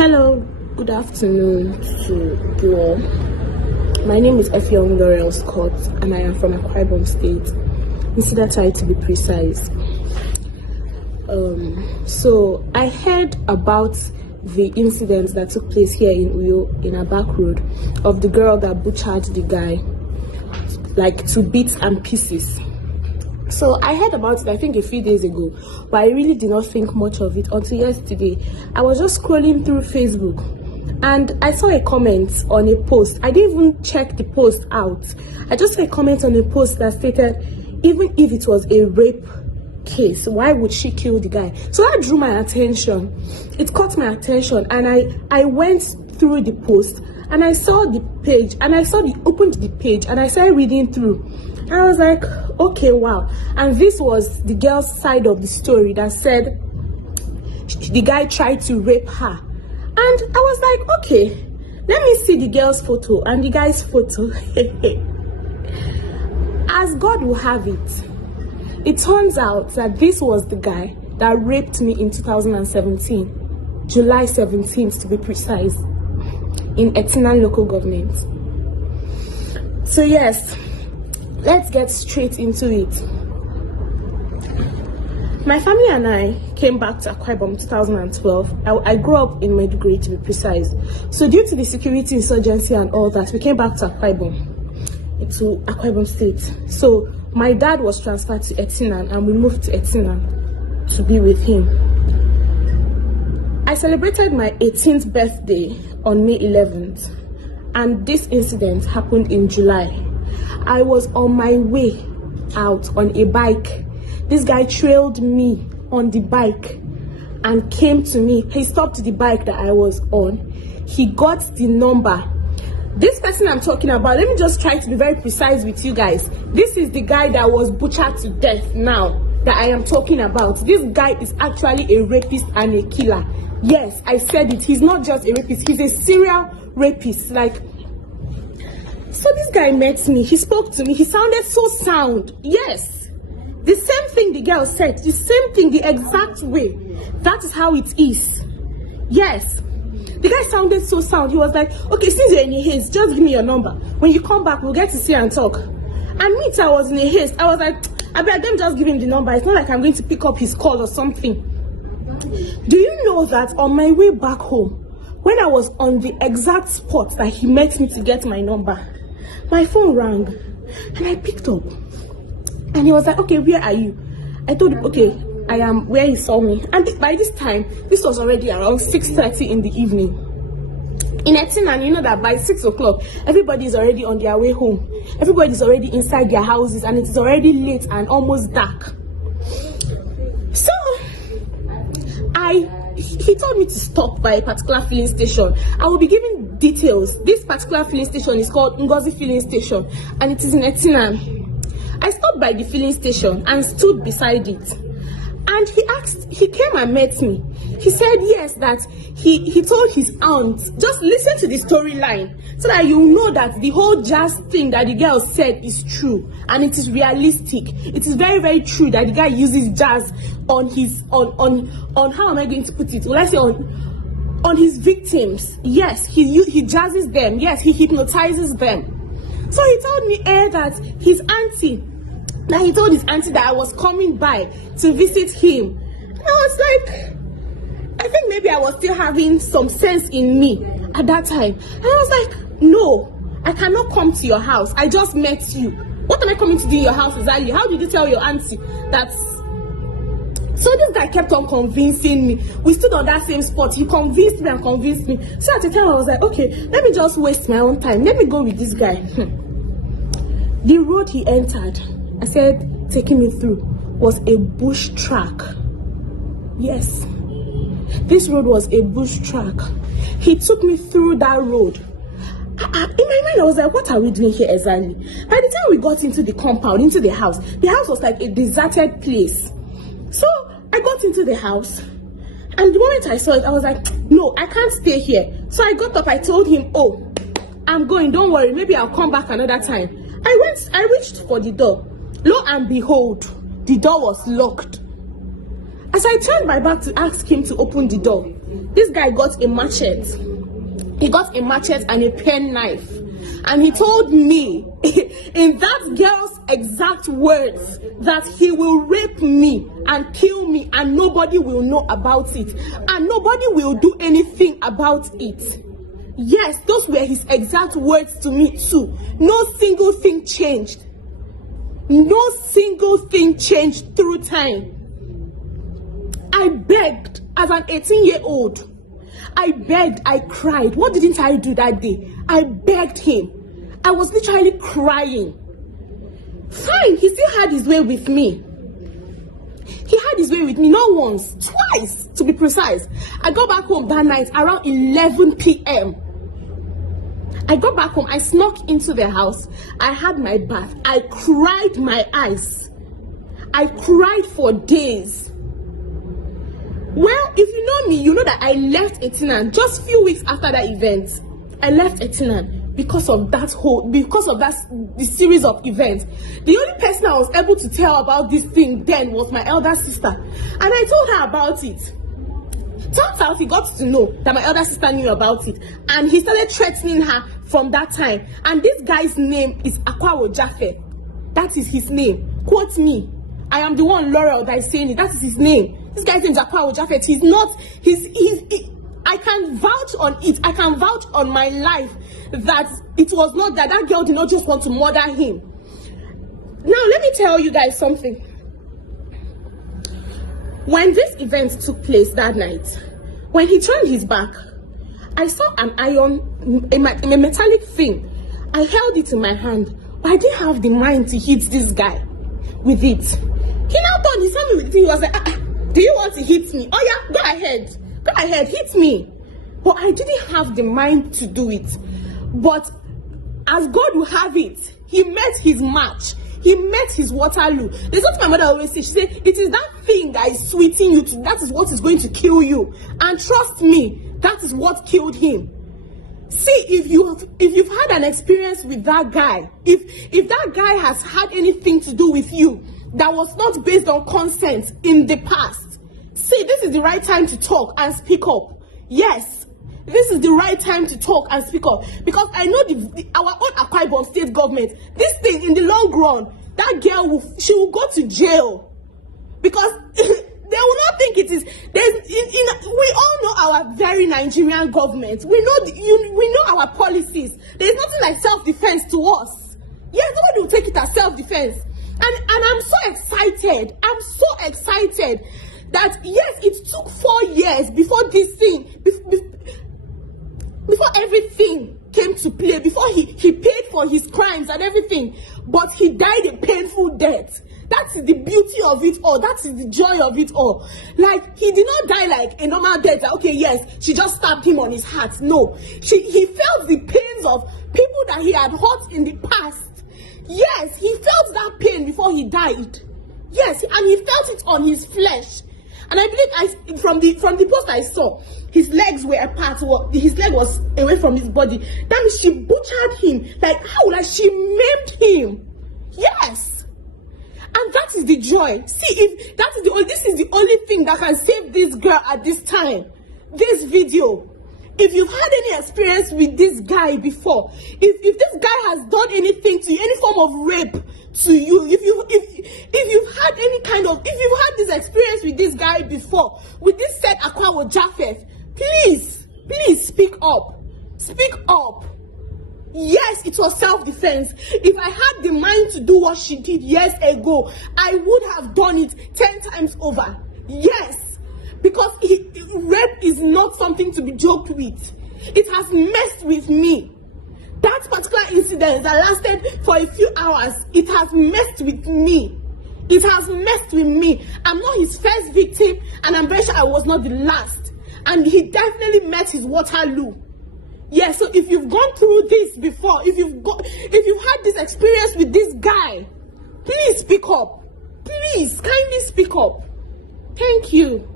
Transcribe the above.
Hello, good afternoon to you all. My name is Kpeme Scott and I am from Kpeme State, Insidatai to be precise. So I heard about the incident that took place here in Uyo, in a back road, of the girl that butchered the guy, like to bits and pieces. So I heard about it, I think a few days ago, but I really did not think much of it until yesterday. I was just scrolling through Facebook and I saw a comment on a post. I didn't even check the post out. I just saw a comment on a post that stated, even if it was a rape case, why would she kill the guy? So that drew my attention. It caught my attention and I went through the post and I saw the page and opened the page and I started reading through. And I was like, okay, wow. And this was the girl's side of the story that said the guy tried to rape her. And I was like, okay, let me see the girl's photo and the guy's photo. As God will have it, it turns out that this was the guy that raped me in 2017, July 17th to be precise, in Etinan local government. So yes, let's get straight into it. My family and I came back to Kpeme in 2012. I grew up in Maiduguri to be precise. So due to the security insurgency and all that, we came back to Kpeme State. So my dad was transferred to Etinan and we moved to Etinan to be with him. I celebrated my 18th birthday on May 11th and this incident happened in July. I was on my way out on a bike. This guy trailed me on the bike and came to me. He stopped the bike that I was on. He got the number. This person I'm talking about, let me just try to be very precise with you guys. This is the guy that was butchered to death now that I am talking about. This guy is actually a rapist and a killer. Yes, I said it. He's not just a rapist. He's a serial rapist. So this guy met me. He spoke to me. He sounded so sound. Yes. The same thing the girl said. The same thing, the exact way. That is how it is. Yes. The guy sounded so sound. He was like, okay, since you're in a haste, just give me your number. When you come back, we'll get to see and talk. And me too, I was in a haste. I was like, I better just give him the number. It's not like I'm going to pick up his call or something. Do you know that on my way back home, when I was on the exact spot that he met me to get my number, my phone rang and I picked up. And he was like, okay, where are you? I told him, okay, I am where he saw me. And by this time, this was already around 6:30 in the evening. In Etinan, you know that by 6 o'clock, everybody is already on their way home. Everybody is already inside their houses and it is already late and almost dark. So, he told me to stop by a particular filling station. I will be giving details. This particular filling station is called Ngozi Filling Station and it is in Etinan. I stopped by the filling station and stood beside it. And he came and met me. He said yes, that he told his aunt, just listen to the storyline so that you know that the whole jazz thing that the girl said is true and it is realistic. It is very, very true that the guy uses jazz on his how am I going to put it? Will I say on his victims? Yes, he jazzes them. Yes, he hypnotizes them. So he told me that his auntie, that he told his auntie that I was coming by to visit him. And I was like, I think maybe I was still having some sense in me at that time. And I was like, no, I cannot come to your house. I just met you. What am I coming to do in your house exactly? How did you tell your auntie that? So this guy kept on convincing me. We stood on that same spot. He convinced me and convinced me. So at the time I was like, okay, let me just waste my own time. Let me go with this guy. The road he entered, I said, taking me through, was a bush track. Yes. This road was a bush track. He took me through that road. In my mind, I was like, what are we doing here exactly? By the time we got into the compound, into the house was like a deserted place. So I got into the house. And the moment I saw it, I was like, no, I can't stay here. So I got up, I told him, oh, I'm going, don't worry, maybe I'll come back another time. I reached for the door. Lo and behold, the door was locked. As As I turned my back to ask him to open the door, this guy got a machete. He got a machete and a pen knife. And he told me, in that girl's exact words, that he will rape me and kill me and nobody will know about it. And nobody will do anything about it. Yes, those were his exact words to me too. No single thing changed. No single thing changed through time. I begged as an 18-year-old. I begged, I cried. What didn't I do that day? I begged him. I was literally crying. Fine, he still had his way with me. He had his way with me, not once, twice, to be precise. I got back home that night around 11 p.m. I got back home, I snuck into the house. I had my bath. I cried my eyes. I cried for days. Well, if you know me, you know that I left Etinan just a few weeks after that event. I left Etinan because of the series of events. The only person I was able to tell about this thing then was my elder sister. And I told her about it. Turns out he got to know that my elder sister knew about it. And he started threatening her from that time. And this guy's name is Akwawo Jaffe. That is his name. Quote me. I am the one, Laurel, that is saying it. That is his name. This guy's name is Akwawo Jaffe. He's not, I can vouch on it. I can vouch on my life that it was not that girl did not just want to murder him. Now, let me tell you guys something. When this event took place that night, when he turned his back, I saw an iron, a metallic thing. I held it in my hand, but I didn't have the mind to hit this guy with it. He now turned, he saw me with it. He was like, do you want to hit me? Oh yeah, go ahead, hit me. But I didn't have the mind to do it. But as God will have it, he met his match. He met his Waterloo. There's what my mother always says. She said, it is that thing that is sweeting you to, that is what is going to kill you. And trust me, that is what killed him. See, if you've had an experience with that guy, if that guy has had anything to do with you that was not based on consent in the past, see, this is the right time to talk and speak up. Yes, this is the right time to talk and speak up, because I know our own Akwa Ibom state government, this thing in the long run, that girl she will go to jail, because they will not think it is. We all know our very Nigerian government. We know our policies. There is nothing like self-defense to us. Yes, nobody will take it as self-defense, and I'm so excited. I'm so excited that yes, it took 4 years before this thing, before everything came to play, before he paid for his crimes and everything, but he died a painful death. That's the beauty of it all. That is the joy of it all. Like, he did not die like a normal death. Like, okay, yes, she just stabbed him on his heart. No, he felt the pains of people that he had hurt in the past. Yes, he felt that pain before he died. Yes, and he felt it on his flesh. And I believe from the post I saw, his legs were apart. His leg was away from his body. That means she butchered him. Like how? Like she maimed him. Yes. And that is the joy. See, if that is this is the only thing that can save this girl at this time. This video. If you've had any experience with this guy before, if this guy has done anything to you, any form of rape to you, if you've had this experience with this guy before, with this said Akwawo Jaffe, please speak up. Speak up. Yes, it was self-defense. If I had the mind to do what she did years ago, I would have done it 10 times over. Yes. Because rape is not something to be joked with. It has messed with me. That particular incident that lasted for a few hours, it has messed with me. It has messed with me. I'm not his first victim, and I'm very sure I was not the last. And he definitely met his Waterloo. Yeah, so if you've gone through this before, if you've had this experience with this guy, please speak up. Please, kindly speak up. Thank you.